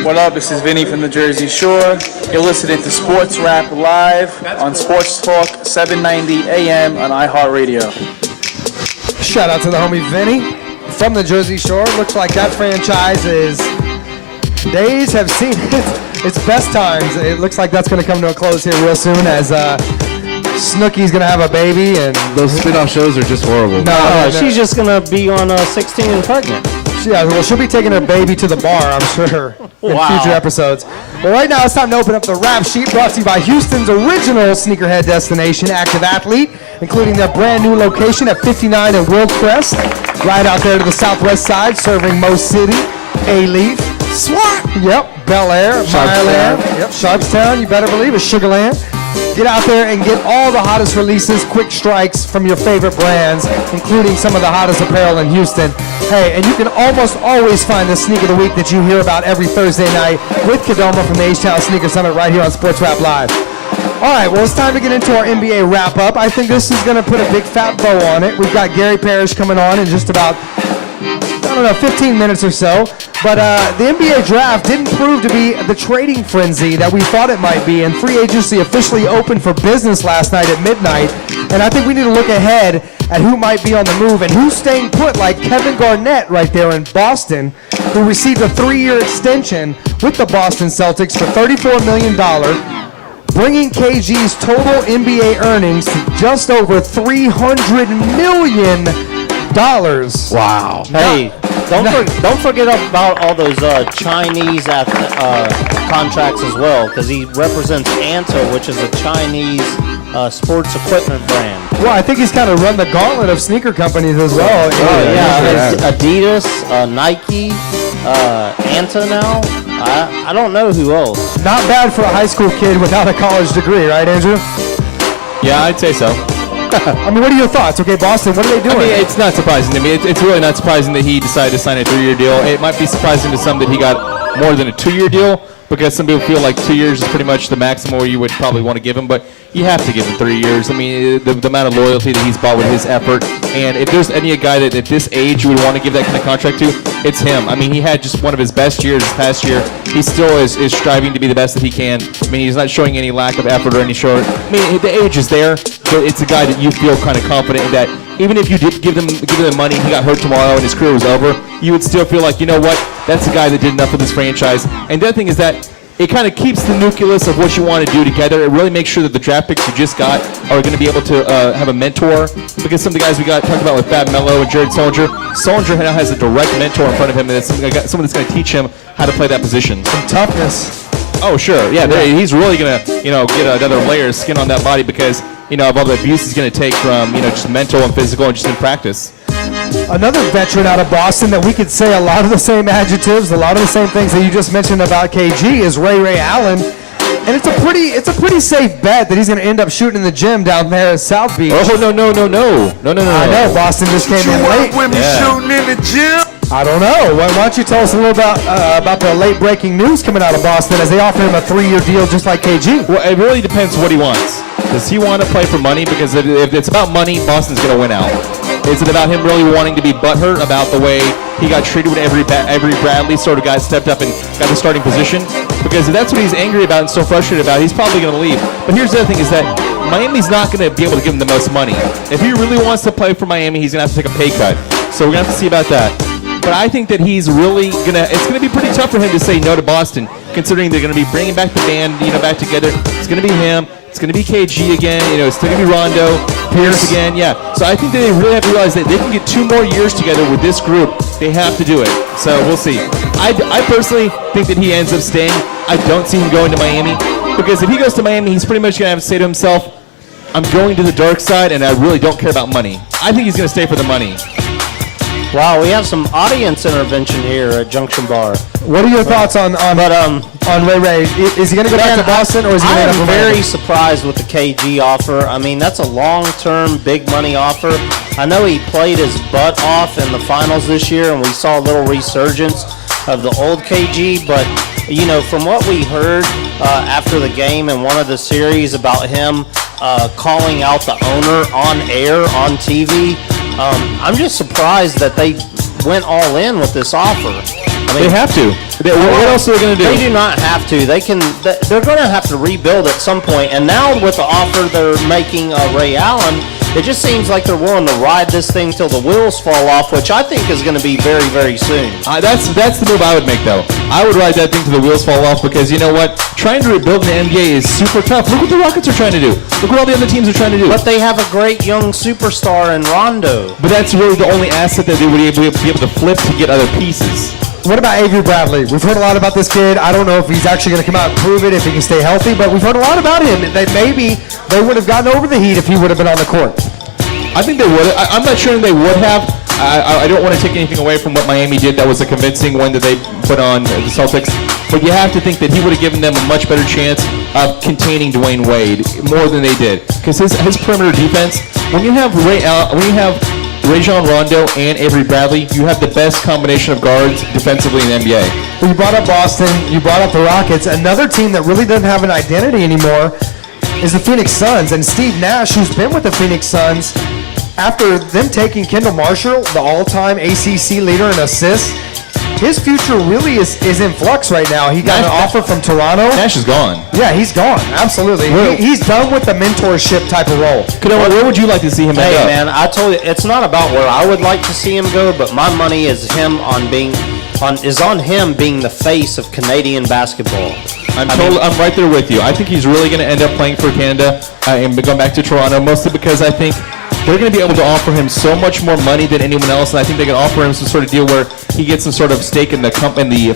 What up? This is Vinny from the Jersey Shore. You're listening to Sports Rap Live on Sports Talk 790 AM on iHeartRadio. Shout out to the homie Vinny from the Jersey Shore. Looks like that franchise days have seen its best times. It looks like that's going to come to a close here real soon as Snooki's going to have a baby. And those spin-off shows are just horrible. No, she's just going to be on 16 and pregnant. Yeah, well, she'll be taking her baby to the bar, I'm sure, in future episodes. Well, right now, it's time to open up the rap sheet brought to you by Houston's original sneakerhead destination, Active Athlete, including their brand new location at 59 and Wildcrest, right out there to the southwest side, serving Mo City, A-Leaf, SWAT, yep, Bel Air, Mireland, yep, Sharpstown, you better believe it, Sugarland. Get out there and get all the hottest releases, quick strikes from your favorite brands, including some of the hottest apparel in Houston. Hey, and you can almost always find the sneak of the week that you hear about every Thursday night with Kadoma from the H-Town Sneaker Summit right here on Sports Rap Live. All right, well, it's time to get into our NBA wrap-up. I think this is going to put a big fat bow on it. We've got Gary Parrish coming on in just about 15 minutes or so. But the NBA draft didn't prove to be the trading frenzy that we thought it might be, and free agency officially opened for business last night at midnight. And I think we need to look ahead at who might be on the move and who's staying put, like Kevin Garnett right there in Boston, who received a 3-year extension with the Boston Celtics for $34 million, bringing KG's total NBA earnings to just over $300 million. Wow. Hey, don't forget about all those Chinese contracts as well, because he represents Anta, which is a Chinese sports equipment brand. Well, I think he's kind of run the gauntlet of sneaker companies as well. Adidas, Nike, Anta now. I don't know who else. Not bad for a high school kid without a college degree, right, Andrew? Yeah, I'd say so. I mean, what are your thoughts? Okay, Boston, what are they doing? I mean, it's not surprising to me. It's really not surprising that he decided to sign a 3-year deal. It might be surprising to some that he got more than a 2-year deal, because some people feel like 2 years is pretty much the maximum where you would probably want to give him, but you have to give him 3 years. I mean, the amount of loyalty that he's bought with his effort, and if there's any guy that at this age you would want to give that kind of contract to, it's him. I mean, he had just one of his best years this past year. He still is striving to be the best that he can. I mean, he's not showing any lack of effort or any short. I mean, the age is there, but it's a guy that you feel kind of confident in that even if you did give him money, he got hurt tomorrow and his career was over, you would still feel like, you know what, that's a guy that did enough for this franchise. And the other thing is that it kind of keeps the nucleus of what you want to do together. It really makes sure that the draft picks you just got are going to be able to have a mentor, because some of the guys we talked about like Fab Melo and Jared Sullinger now has a direct mentor in front of him, and it's someone that's going to teach him how to play that position. Some toughness. Oh, sure. Yeah, he's really going to, get another layer of skin on that body because, of all the abuse he's going to take from, just mental and physical and just in practice. Another veteran out of Boston that we could say a lot of the same adjectives, a lot of the same things that you just mentioned about KG is Ray Allen. And it's a pretty safe bet that he's going to end up shooting in the gym down there at South Beach. Oh, no. I know, Boston just came in late. Women shooting in the gym? I don't know. Why don't you tell us a little about the late breaking news coming out of Boston as they offer him a 3-year deal just like KG? Well, it really depends what he wants. Does he want to play for money? Because if it's about money, Boston's going to win out. Is it about him really wanting to be butthurt about the way he got treated when every Bradley sort of guy stepped up and got the starting position? Because if that's what he's angry about and so frustrated about, he's probably going to leave. But here's the other thing is that Miami's not going to be able to give him the most money. If he really wants to play for Miami, he's going to have to take a pay cut. So we're going to have to see about that. But I think that he's really it's going to be pretty tough for him to say no to Boston, considering they're going to be bringing back the band, back together. It's going to be him. It's going to be KG again. It's going to be Rondo, Pierce again. Yeah. So I think that they really have to realize that they can get 2 more years together with this group. They have to do it. So we'll see. I personally think that he ends up staying. I don't see him going to Miami, because if he goes to Miami, he's pretty much going to have to say to himself, I'm going to the dark side, and I really don't care about money. I think he's going to stay for the money. Wow, we have some audience intervention here at Junction Bar. What are your thoughts on Ray? Is he going to go back to Boston, or is he going to end up I'm very surprised with the KG offer. I mean, that's a long-term, big money offer. I know he played his butt off in the finals this year, and we saw a little resurgence of the old KG. But, from what we heard after the game in one of the series about him calling out the owner on air, on TV, I'm just surprised that they went all in with this offer. They have to. What else are they going to do? They do not have to. They're going to have to rebuild at some point. And now with the offer they're making Ray Allen, it just seems like they're willing to ride this thing till the wheels fall off, which I think is going to be very, very soon. That's the move I would make, though. I would ride that thing till the wheels fall off because you know what? Trying to rebuild in the NBA is super tough. Look what the Rockets are trying to do. Look what all the other teams are trying to do. But they have a great young superstar in Rondo. But that's really the only asset that they would be able to flip to get other pieces. What about Avery Bradley? We've heard a lot about this kid. I don't know if he's actually going to come out and prove it, if he can stay healthy, but we've heard a lot about him. That maybe they would have gotten over the Heat if he would have been on the court. I think they would. I'm not sure they would have. I don't want to take anything away from what Miami did. That was a convincing one that they put on the Celtics. But you have to think that he would have given them a much better chance of containing Dwayne Wade more than they did. Because his perimeter defense, when you have Rajon Rondo and Avery Bradley, you have the best combination of guards defensively in the NBA. Well, you brought up Boston. You brought up the Rockets. Another team that really doesn't have an identity anymore is the Phoenix Suns. And Steve Nash, who's been with the Phoenix Suns, after them taking Kendall Marshall, the all-time ACC leader in assists, his future really is in flux right now. He got an offer from Toronto. Nash is gone. Yeah, he's gone. Absolutely. He's done with the mentorship type of role. Where would you like to see him end up? Hey, man, I told you, it's not about where I would like to see him go, but my money is on him being the face of Canadian basketball. I'm right there with you. I think he's really going to end up playing for Canada and going back to Toronto, mostly because I think they're going to be able to offer him so much more money than anyone else, and I think they can offer him some sort of deal where he gets some sort of stake in the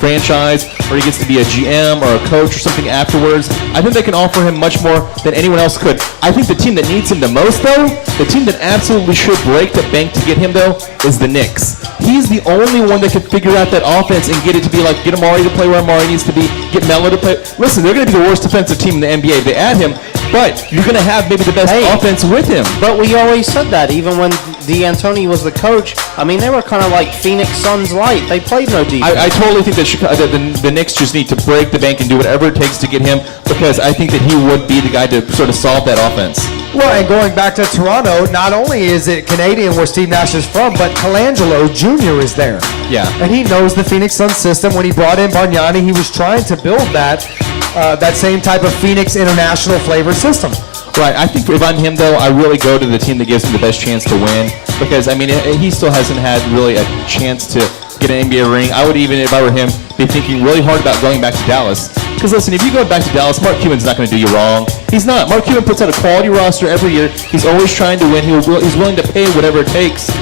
franchise, or he gets to be a GM or a coach or something afterwards. I think they can offer him much more than anyone else could. I think the team that needs him the most, though, the team that absolutely should break the bank to get him, though, is the Knicks. He's the only one that can figure out that offense and get it to be like, get Amari to play where Amari needs to be, get Melo to play. Listen, they're going to be the worst defensive team in the NBA. They add him, but you're going to have maybe the best offense with him. But we always said that, even when D'Antoni was the coach. I mean, they were kind of like Phoenix Suns light. They played no defense. I totally think that the Knicks just need to break the bank and do whatever it takes to get him, because I think that he would be the guy to sort of solve that offense. Well, and going back to Toronto, not only is it Canadian where Steve Nash is from, but Colangelo Jr. is there. Yeah. And he knows the Phoenix Suns system. When he brought in Bargnani, he was trying to build that same type of Phoenix international flavor system. Right. I think if I'm him, though, I really go to the team that gives him the best chance to win, because, I mean, he still hasn't had really a chance to get an NBA ring. I would even, if I were him, be thinking really hard about going back to Dallas. Because, listen, if you go back to Dallas, Mark Cuban's not going to do you wrong. He's not. Mark Cuban puts out a quality roster every year. He's always trying to win. He's willing to pay whatever it takes.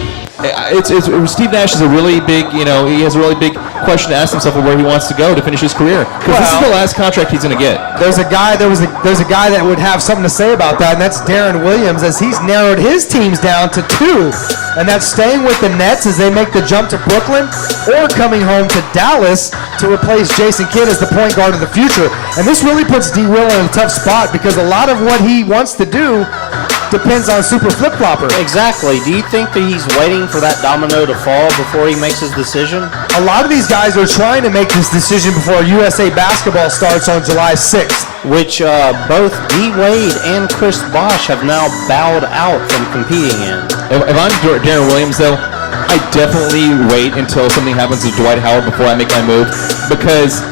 Steve Nash is a really big, he has a really big question to ask himself of where he wants to go to finish his career. Because this is the last contract he's going to get. There's a guy that would have something to say about that, and that's Darren Williams, as he's narrowed his teams down to 2. And that's staying with the Nets as they make the jump to Brooklyn, or coming home to Dallas to replace Jason Kidd as the point guard of the future. And this really puts D. Will in a tough spot, because a lot of what he wants to do depends on Super Flip-Flopper. Exactly. Do you think that he's waiting for that domino to fall before he makes his decision? A lot of these guys are trying to make this decision before USA basketball starts on July 6th. Which both D. Wade and Chris Bosh have now bowed out from competing in. If I'm Darren Williams, though, I definitely wait until something happens to Dwight Howard before I make my move, because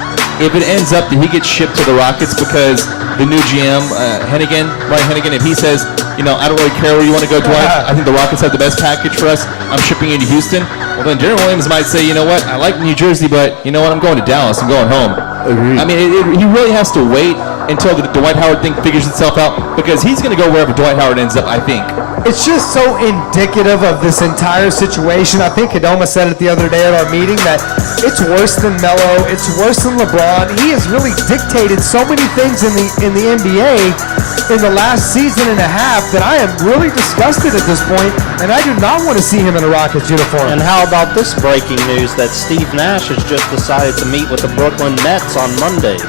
if it ends up that he gets shipped to the Rockets because the new GM, Ryan Hennigan, if he says, I don't really care where you want to go, Dwight, I think the Rockets have the best package for us, I'm shipping you to Houston, well, then Darren Williams might say, you know what, I like New Jersey, but you know what, I'm going to Dallas, I'm going home. I mean, he really has to wait until the Dwight Howard thing figures itself out, because he's going to go wherever Dwight Howard ends up, I think. It's just so indicative of this entire situation. I think Kadoma said it the other day at our meeting that it's worse than Melo, it's worse than LeBron. He has really dictated so many things in the NBA in the last season and a half that I am really disgusted at this point, and I do not want to see him in a Rockets uniform. And how about this breaking news that Steve Nash has just decided to meet with the Brooklyn Nets on Monday?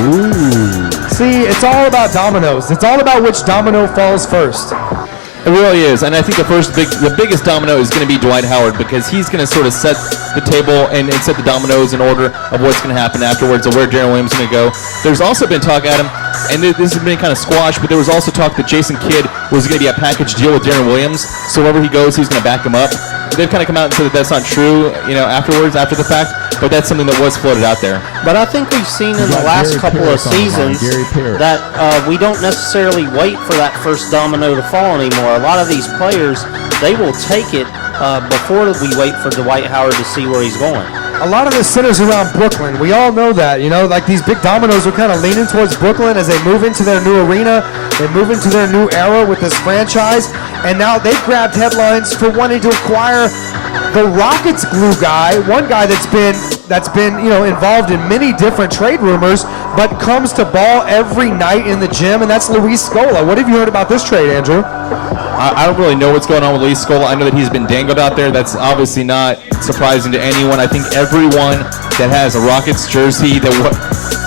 Ooh. See, it's all about dominoes. It's all about which domino falls first. It really is, and I think the biggest domino is going to be Dwight Howard, because he's going to sort of set the table and set the dominoes in order of what's going to happen afterwards, or where Darren Williams is going to go. There's also been talk, Adam, and this has been kind of squashed, but there was also talk that Jason Kidd was going to be a package deal with Darren Williams, so wherever he goes, he's going to back him up. But they've kind of come out and said that that's not true, afterwards, after the fact. but that's something that was floated out there. But I think we've seen in the last couple of seasons that we don't necessarily wait for that first domino to fall anymore. A lot of these players, they will take it before we wait for Dwight Howard to see where he's going. A lot of the centers around Brooklyn, we all know that, like these big dominoes are kind of leaning towards Brooklyn as they move into their new arena, they move into their new era with this franchise, and now they've grabbed headlines for wanting to acquire the Rockets glue guy, one guy that's been involved in many different trade rumors, but comes to ball every night in the gym, and that's Luis Scola. What have you heard about this trade, Andrew? I don't really know what's going on with Luis Scola. I know that he's been dangled out there. That's obviously not surprising to anyone. I think everyone that has a Rockets jersey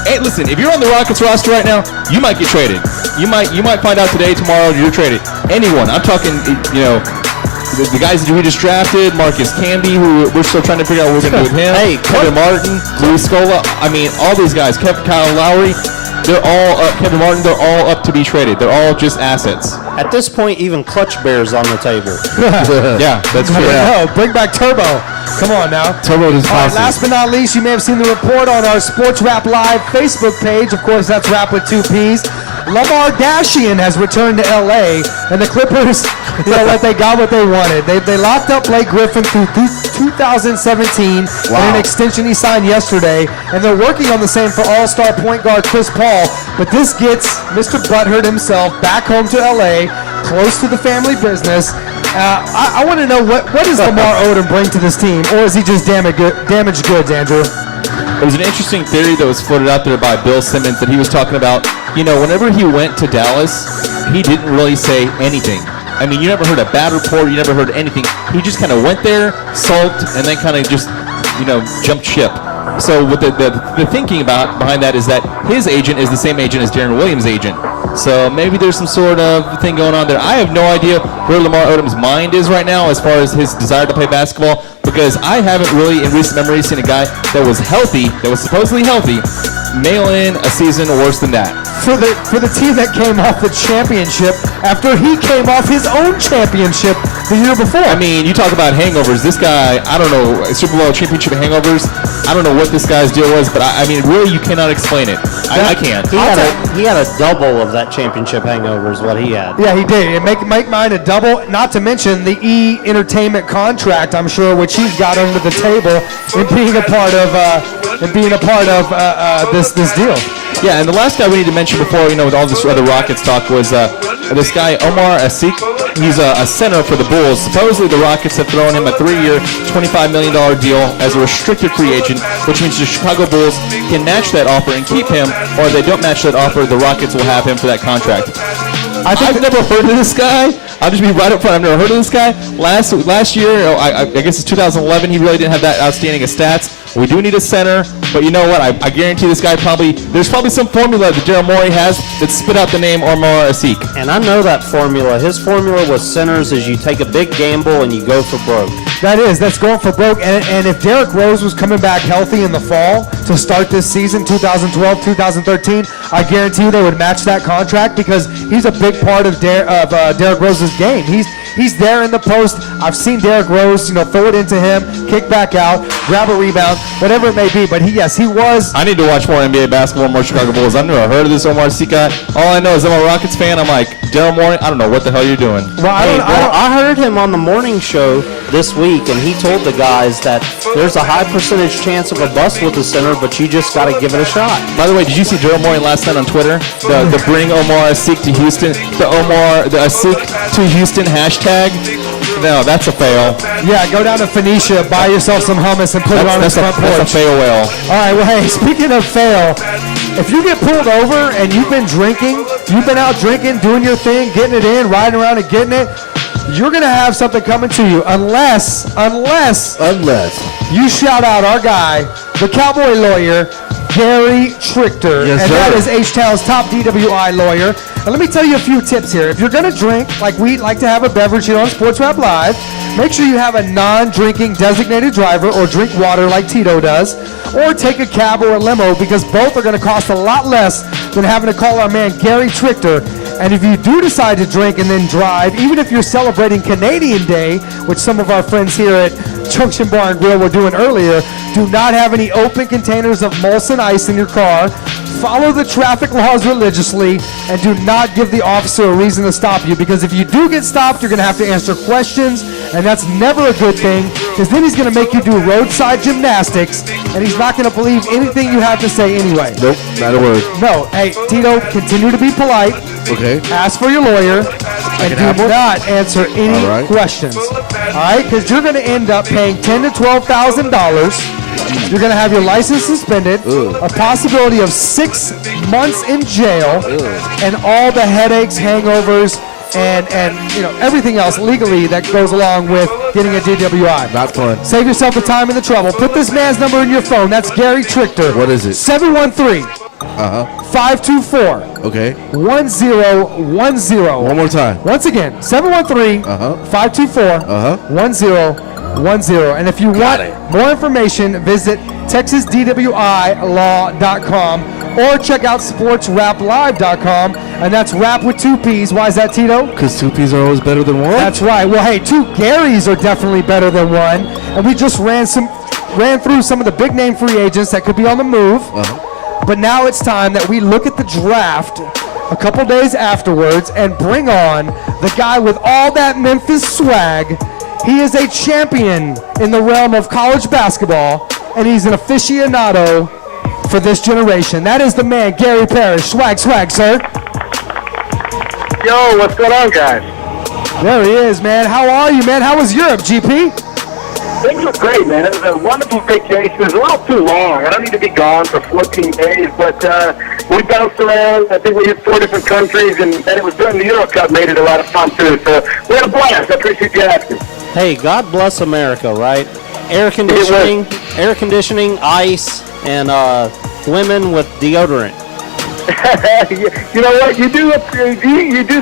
hey, listen, if you're on the Rockets roster right now, you might get traded. You might find out today, tomorrow, you're traded. Anyone. I'm talking, the guys that we just drafted, Marcus Camby, who we're still trying to figure out what we're going to do with him. Hey, Kevin Martin, Luis Scola. I mean, all these guys. Kyle Lowry. They're all up. Kevin Martin, they're all up to be traded. They're all just assets. At this point, even Clutch Bear's on the table. Yeah, that's true. No, bring back Turbo. Come on now. Turbo is possible. Last but not least, you may have seen the report on our Sports Rap Live Facebook page. Of course, that's Rap with 2 Ps. Lamar Dashian has returned to L.A., and the Clippers, they got what they wanted. They locked up Blake Griffin through 2017 and an extension he signed yesterday, and they're working on the same for all-star point guard Chris Paul. But this gets Mr. Butthurt himself back home to L.A., close to the family business. I want to know what does Lamar Odom bring to this team, or is he just damaged goods, Andrew? There was an interesting theory that was floated out there by Bill Simmons that he was talking about, whenever he went to Dallas, he didn't really say anything. I mean, you never heard a bad report, you never heard anything. He just kind of went there, sulked, and then kind of just, jumped ship. So what the thinking behind that is that his agent is the same agent as Darren Williams' agent. So maybe there's some sort of thing going on there. I have no idea where Lamar Odom's mind is right now as far as his desire to play basketball, because I haven't really in recent memory seen a guy that was healthy, that was supposedly healthy, mail in a season worse than that. For the team that came off the championship after he came off his own championship the year before. I mean, you talk about hangovers. This guy, I don't know, Super Bowl championship hangovers. I don't know what this guy's deal was, but I mean, really, you cannot explain it. I can't. He had a double of that championship hangover is what he had. Yeah, he did. And make mine a double, not to mention the E Entertainment contract, I'm sure, which he's got under the table in being a part of this deal. Yeah, and the last guy we need to mention before, with all this other Rockets talk was this guy, Omar Asik. He's a center for the Bulls. Supposedly the Rockets have thrown him a 3-year, $25 million deal as a restricted free agent, which means the Chicago Bulls can match that offer and keep him, or if they don't match that offer, the Rockets will have him for that contract. I've never heard of this guy. I'll just be right up front. I've never heard of this guy. Last year, I guess it's 2011, he really didn't have that outstanding of stats. We do need a center, but you know what? I guarantee this guy there's probably some formula that Daryl Morey has that spit out the name Omar Asik. And I know that formula. His formula with centers is you take a big gamble and you go for broke. That's going for broke. And if Derrick Rose was coming back healthy in the fall to start this season, 2012, 2013, I guarantee you they would match that contract because he's a big part of Derrick Rose's game. He's there in the post. I've seen Derrick Rose, throw it into him, kick back out, grab a rebound, whatever it may be. But he was. I need to watch more NBA basketball, more Chicago Bulls. I've never heard of this Omar Asik guy. All I know is I'm a Rockets fan. I'm like, Daryl Morey, I don't know what the hell you're doing. Well, I heard him on the morning show this week, and he told the guys that there's a high percentage chance of a bust with the center, but you just got to give it a shot. By the way, did you see Daryl Morey last night on Twitter? The bring Omar Asik to Houston, the Asik to Houston hashtag? No, that's a fail. Yeah, go down to Phoenicia, buy yourself some hummus, and put it on the front porch. That's a fail whale. All right, well, hey, speaking of fail, if you get pulled over and you've been out drinking, doing your thing, getting it in, riding around and getting it, you're going to have something coming to you unless you shout out our guy, the cowboy lawyer, Gary Trichter. Yes, and sir. that is H-Town's top DWI lawyer. And let me tell you a few tips here. If you're going to drink, like we like to have a beverage here on Sports Rap Live, make sure you have a non-drinking designated driver or drink water like Tito does, or take a cab or a limo because both are going to cost a lot less than having to call our man Gary Trichter. And if you do decide to drink and then drive, even if you're celebrating Canadian Day, which some of our friends here at Junction Bar and Grill were doing earlier. Do not have any open containers of Molson Ice in your car. Follow the traffic laws religiously, and do not give the officer a reason to stop you, because if you do get stopped, you're going to have to answer questions, and that's never a good thing, because then he's going to make you do roadside gymnastics, and he's not going to believe anything you have to say anyway. Nope, not a word. No, hey, Tito, continue to be polite. Okay. Ask for your lawyer, and do not answer any All right. questions. All right, because you're going to end up paying $10,000 to $12,000. You're going to have your license suspended, a possibility of 6 months in jail, and all the headaches, hangovers, and everything else legally that goes along with getting a DWI. Not fun. Save yourself the time and the trouble. Put this man's number in your phone. That's Gary Trichter. What is it? 713-524. Okay. 1010. One more time. Once again, 713-524-1010. And if you want more information, visit TexasDWIlaw.com or check out SportsRapLive.com. And that's Rap with 2 P's. Why is that, Tito? Because 2 P's are always better than one. That's right. Well, hey, 2 Garys are definitely better than one. And we just ran through some of the big name free agents that could be on the move. But now it's time that we look at the draft a couple days afterwards and bring on the guy with all that Memphis swag. He is a champion in the realm of college basketball, and he's an aficionado for this generation. That is the man, Gary Parrish. Swag, sir. Yo, what's going on, guys? There he is, man. How are you, man? How was Europe, GP? Things were great, man. It was a wonderful vacation. It was a little too long. I don't need to be gone for 14 days, but we bounced around. I think we hit 4 different countries, and it was during the Euro Cup, made it a lot of fun, too. So we had a blast. I appreciate you asking. Hey, God bless America, right? Air conditioning, ice, and women with deodorant. You know what? You do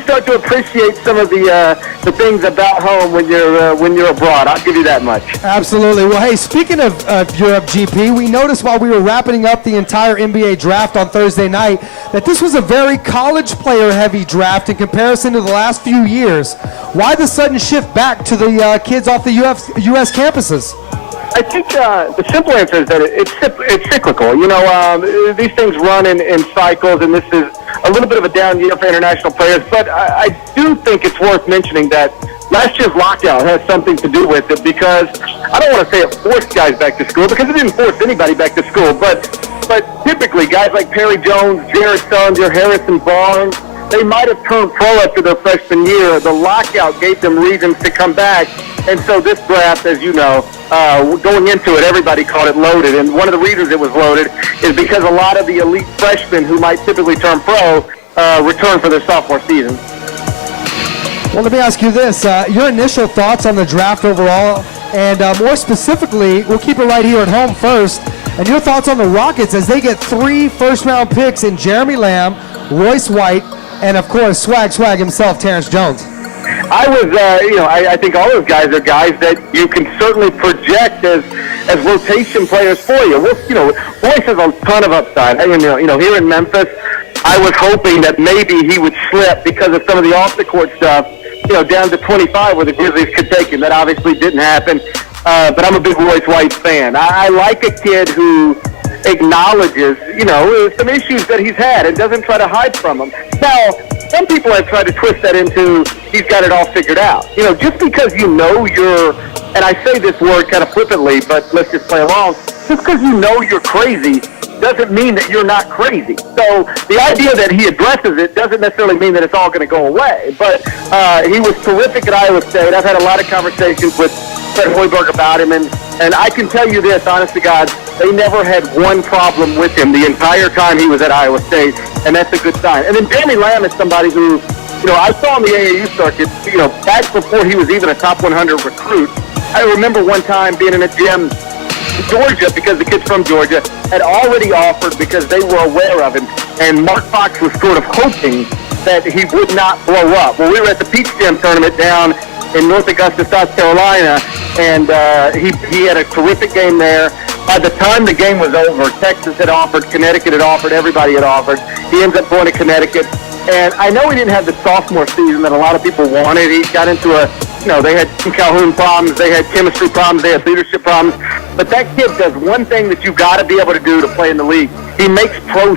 start to appreciate some of the things about home when you're abroad. I'll give you that much. Absolutely. Well, hey, speaking of Europe, GP, we noticed while we were wrapping up the entire NBA draft on Thursday night that this was a very college player-heavy draft in comparison to the last few years. Why the sudden shift back to the kids off the U.S. campuses? I think the simple answer is that it's cyclical. You know, these things run in cycles, and this is a little bit of a down year for international players. But I do think it's worth mentioning that last year's lockout has something to do with it, because I don't want to say it forced guys back to school, because it didn't force anybody back to school. But typically, guys like Perry Jones, Jared Sanders, Harrison Barnes, they might have turned pro after their freshman year. The lockout gave them reasons to come back. And so this draft, as you know, going into it, everybody called it loaded. And one of the reasons it was loaded is because a lot of the elite freshmen who might typically turn pro return for their sophomore season. Well, let me ask you this. Your initial thoughts on the draft overall, and more specifically, we'll keep it right here at home first, and your thoughts on the Rockets as they get 3 first-round picks in Jeremy Lamb, Royce White, and, of course, swag himself, Terrence Jones. I was, I think all those guys are guys that you can certainly project as rotation players for you. Well, Royce has a ton of upside. Here in Memphis, I was hoping that maybe he would slip because of some of the off-the-court stuff, down to 25 where the Grizzlies could take him. That obviously didn't happen. But I'm a big Royce White fan. I like a kid who acknowledges, some issues that he's had and doesn't try to hide from them. Now, some people have tried to twist that into he's got it all figured out. Just because you're, and I say this word kind of flippantly, but let's just play along, just because you're crazy doesn't mean that you're not crazy. So the idea that he addresses it doesn't necessarily mean that it's all going to go away. But he was terrific at Iowa State. I've had a lot of conversations with Fred Hoiberg about him, and I can tell you this, honest to God, they never had one problem with him the entire time he was at Iowa State, and that's a good sign. And then Jeremy Lamb is somebody who, I saw on the AAU circuit, back before he was even a top 100 recruit. I remember one time being in a gym in Georgia, because the kid's from Georgia, had already offered because they were aware of him, and Mark Fox was sort of hoping that he would not blow up. Well, we were at the Peach Jam tournament down in North Augusta, South Carolina, and he had a terrific game there. By the time the game was over, Texas had offered, Connecticut had offered, everybody had offered. He ends up going to Connecticut. And I know he didn't have the sophomore season that a lot of people wanted. He got into a they had Calhoun problems, they had chemistry problems, they had leadership problems. But that kid does one thing that you've got to be able to do to play in the league. He makes pro